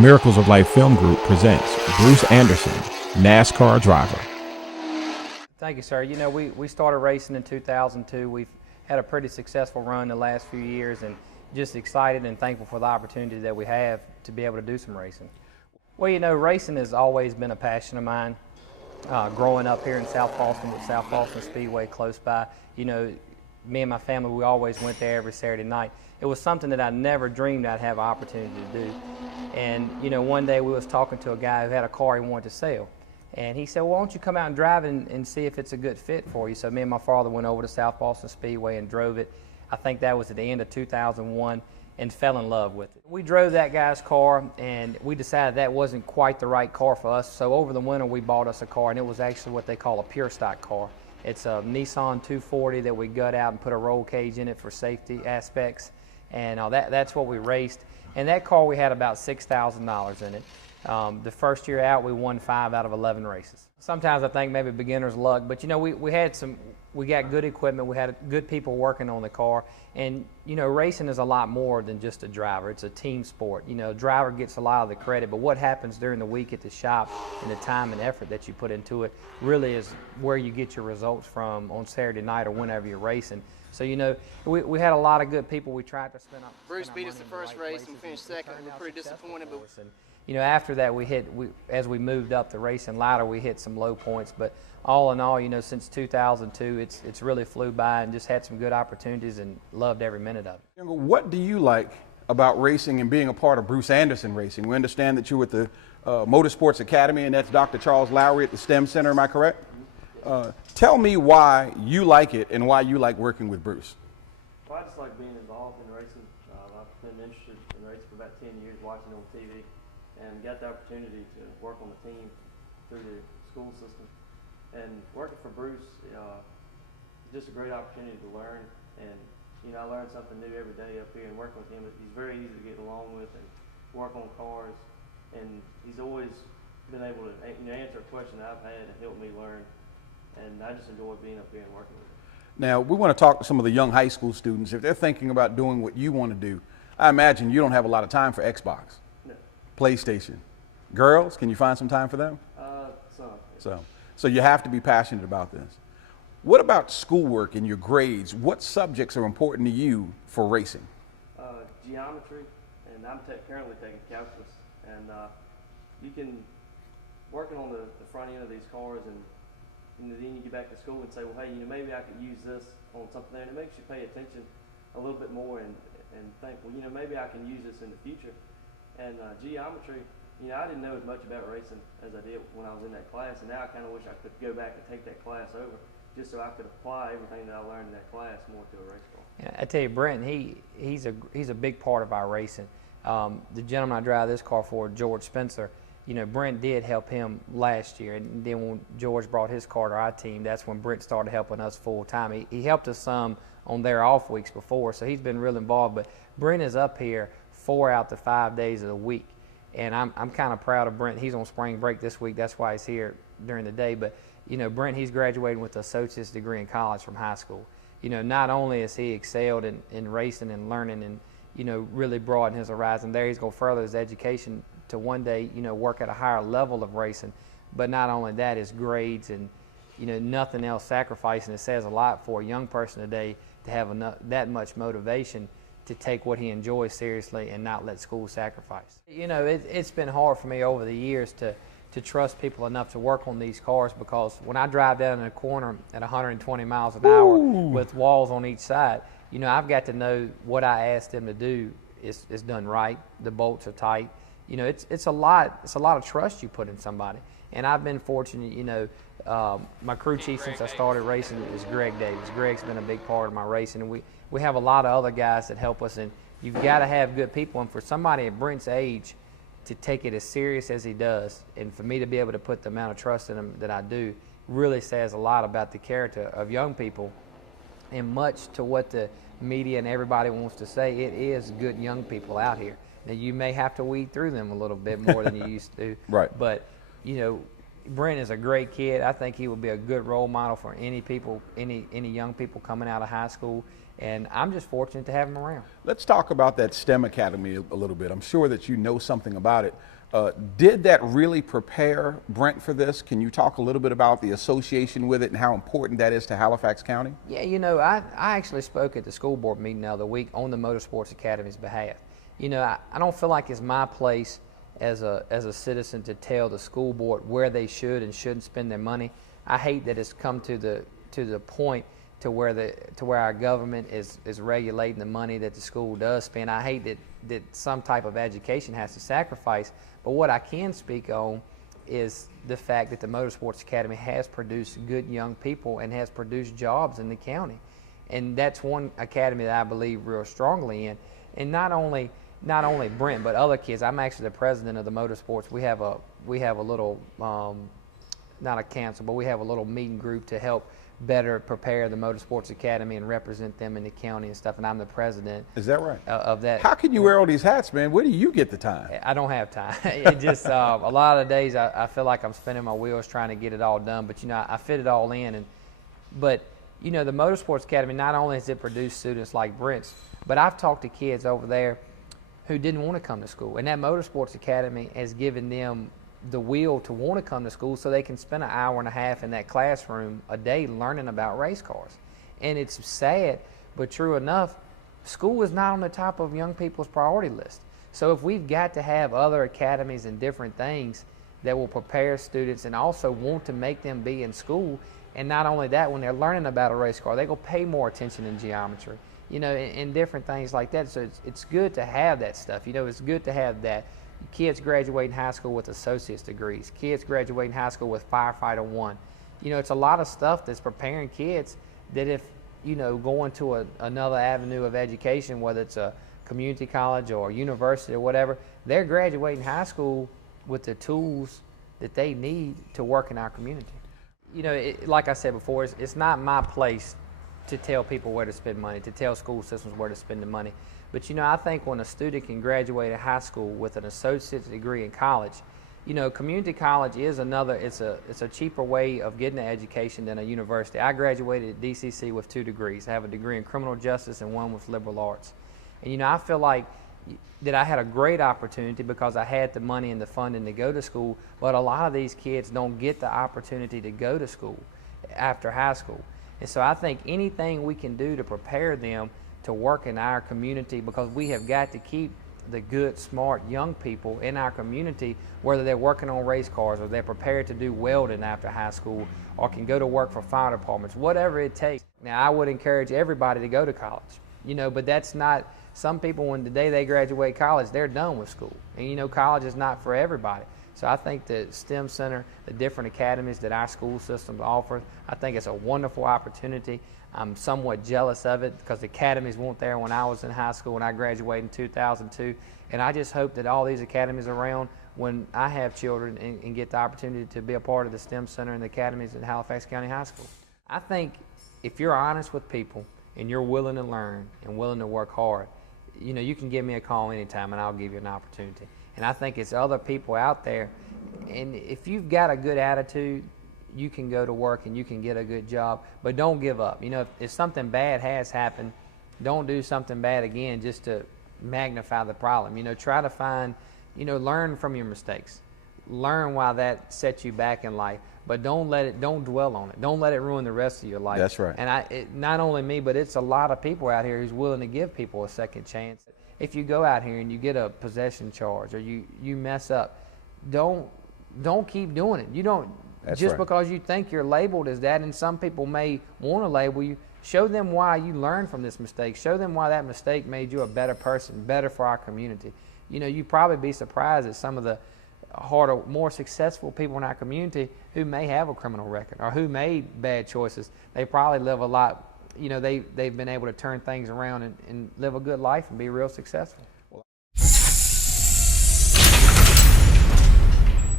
Miracles of Life Film Group presents Bruce Anderson, NASCAR driver. Thank you, sir. You know, we started racing in 2002. We've had a pretty successful run the last few years, and just excited and thankful for the opportunity that we have to be able to do some racing. Well, you know, racing has always been a passion of mine. Growing up here in South Boston with South Boston Speedway close by, you know, me and my family, we always went there every Saturday night. It was something that I never dreamed I'd have an opportunity to do. And, you know, one day we was talking to a guy who had a car he wanted to sell. And he said, well, why don't you come out and drive it and see if it's a good fit for you? So me and my father went over to South Boston Speedway and drove it. I think that was at the end of 2001, and fell in love with it. We drove that guy's car, and we decided that wasn't quite the right car for us. So over the winter, we bought us a car, and it was actually what they call a pure stock car. It's a Nissan 240 that we gut out and put a roll cage in it for safety aspects. And that's what we raced. And that car, we had about $6,000 in it. The first year out, we won 5 out of 11 races. Sometimes I think maybe beginner's luck, but you know, we got good equipment, we had good people working on the car, and you know, racing is a lot more than just a driver. It's a team sport. You know, driver gets a lot of the credit, but what happens during the week at the shop and the time and effort that you put into it really is where you get your results from on Saturday night or whenever you're racing. So, you know, we had a lot of good people. We tried to spend up. Bruce beat us the first race and finished second. We're pretty disappointed, but you know, after that as we moved up the racing ladder, we hit some low points. But all in all, you know, since 2002, it's really flew by, and just had some good opportunities and loved every minute of it. What do you like about racing and being a part of Bruce Anderson Racing? We understand that you're with the Motorsports Academy, and that's Dr. Charles Lowry at the STEM Center. Am I correct? Tell me why you like it and why you like working with Bruce. Well, I just like being involved in racing. I've been interested in racing for about 10 years, watching on TV, and got the opportunity to work on the team through the school system. And working for Bruce is just a great opportunity to learn. And you know, I learn something new every day up here, and working with him, he's very easy to get along with and work on cars. And he's always been able to answer a question that I've had and help me learn. And I just enjoy being up here and working with him. Now, we want to talk to some of the young high school students. If they're thinking about doing what you want to do, I imagine you don't have a lot of time for Xbox, No. PlayStation. Girls, can you find some time for them? So you have to be passionate about this. What about schoolwork and your grades? What subjects are important to you for racing? Geometry, and I'm currently taking calculus. And you can, working on the front end of these cars, and then you get back to school and say, well, hey, you know, maybe I could use this on something there, and it makes you pay attention a little bit more and think, well, you know, maybe I can use this in the future. And geometry, you know, I didn't know as much about racing as I did when I was in that class, and now I kind of wish I could go back and take that class over, just so I could apply everything that I learned in that class more to a race car. Yeah, I tell you, Brent, he's a big part of our racing. The gentleman I drive this car for, George Spencer, you know, Brent did help him last year, and then when George brought his car to our team, that's when Brent started helping us full time. He helped us some on their off weeks before, so he's been real involved. But Brent is up here 4 out of the 5 days of the week, and I'm kind of proud of Brent. He's on spring break this week, that's why he's here during the day. But you know, Brent, he's graduating with an associate's degree in college from high school. You know, not only has he excelled in racing and learning and, you know, really broadened his horizon there, he's going to further his education to one day, you know, work at a higher level of racing. But not only that, his grades and, you know, nothing else sacrificing. It says a lot for a young person today to have that much motivation to take what he enjoys seriously and not let school sacrifice. You know, it's been hard for me over the years to trust people enough to work on these cars, because when I drive down in a corner at 120 miles an hour with walls on each side, you know, I've got to know what I asked them to do is done right. The bolts are tight. You know, it's a lot of trust you put in somebody. And I've been fortunate, you know, my crew chief since I started racing is Greg Davis. Greg's been a big part of my racing, and we have a lot of other guys that help us, and you've got to have good people. And for somebody at Brent's age to take it as serious as he does, and for me to be able to put the amount of trust in him that I do, really says a lot about the character of young people. And much to what the media and everybody wants to say, it is good young people out here. Now, you may have to weed through them a little bit more than you used to. Right. But, you know, Brent is a great kid. I think he would be a good role model for any young people coming out of high school. And I'm just fortunate to have him around. Let's talk about that STEM Academy a little bit. I'm sure that you know something about it. Did that really prepare Brent for this? Can you talk a little bit about the association with it and how important that is to Halifax County? Yeah, you know, I actually spoke at the school board meeting the other week on the Motorsports Academy's behalf. You know, I don't feel like it's my place as a citizen to tell the school board where they should and shouldn't spend their money. I hate that it's come to the point to where our government is regulating the money that the school does spend. I hate that some type of education has to sacrifice. But what I can speak on is the fact that the Motorsports Academy has produced good young people and has produced jobs in the county. And that's one academy that I believe real strongly in. And not only Brent, but other kids. I'm actually the president of the Motorsports. We have a little, not a council, but we have a little meeting group to help better prepare the Motorsports Academy and represent them in the county and stuff. And I'm the president. Is that right? Of that. How can you wear all these hats, man? Where do you get the time? I don't have time. It just a lot of the days I feel like I'm spinning my wheels trying to get it all done. But you know, I fit it all in. But you know, the Motorsports Academy, not only has it produced students like Brent's, but I've talked to kids over there who didn't want to come to school, and that Motorsports Academy has given them the will to want to come to school so they can spend an hour and a half in that classroom a day learning about race cars. And it's sad, but true enough, school is not on the top of young people's priority list. So if we've got to have other academies and different things that will prepare students and also want to make them be in school, and not only that, when they're learning about a race car, they're going to pay more attention in geometry, you know, and different things like that. So it's good to have that stuff. You know, it's good to have that. Kids graduating high school with associate's degrees. Kids graduating high school with Firefighter 1. You know, it's a lot of stuff that's preparing kids that if, you know, going to another avenue of education, whether it's a community college or university or whatever, they're graduating high school with the tools that they need to work in our community. You know, like I said before, it's not my place to tell people where to spend money, to tell school systems where to spend the money. But you know, I think when a student can graduate high school with an associate's degree in college, you know, community college is it's a cheaper way of getting an education than a university. I graduated at DCC with 2 degrees. I have a degree in criminal justice and one with liberal arts. And you know, I feel like that I had a great opportunity because I had the money and the funding to go to school, but a lot of these kids don't get the opportunity to go to school after high school. And so I think anything we can do to prepare them to work in our community, because we have got to keep the good, smart young people in our community, whether they're working on race cars or they're prepared to do welding after high school or can go to work for fire departments, whatever it takes. Now, I would encourage everybody to go to college, you know, but that's not, some people, when the day they graduate college, they're done with school. And you know, college is not for everybody. So I think the STEM Center, the different academies that our school system offers, I think it's a wonderful opportunity. I'm somewhat jealous of it because the academies weren't there when I was in high school, when I graduated in 2002. And I just hope that all these academies are around when I have children and get the opportunity to be a part of the STEM Center and the academies at Halifax County High School. I think if you're honest with people and you're willing to learn and willing to work hard, you know, you can give me a call anytime and I'll give you an opportunity. And I think it's other people out there, and if you've got a good attitude, you can go to work and you can get a good job, but don't give up. You know, if something bad has happened, don't do something bad again just to magnify the problem. You know, try to find, you know, learn from your mistakes. Learn why that set you back in life, but don't dwell on it. Don't let it ruin the rest of your life. That's right. And not only me, but it's a lot of people out here who's willing to give people a second chance. If you go out here and you get a possession charge or you mess up, don't keep doing it. You don't. That's just right. Because you think you're labeled as that, and some people may want to label you, show them why you learned from this mistake. Show them why that mistake made you a better person, better for our community. You know, you'd probably be surprised at some of the harder, more successful people in our community who may have a criminal record or who made bad choices. They probably live a lot, you know, they've been able to turn things around and live a good life and be real successful.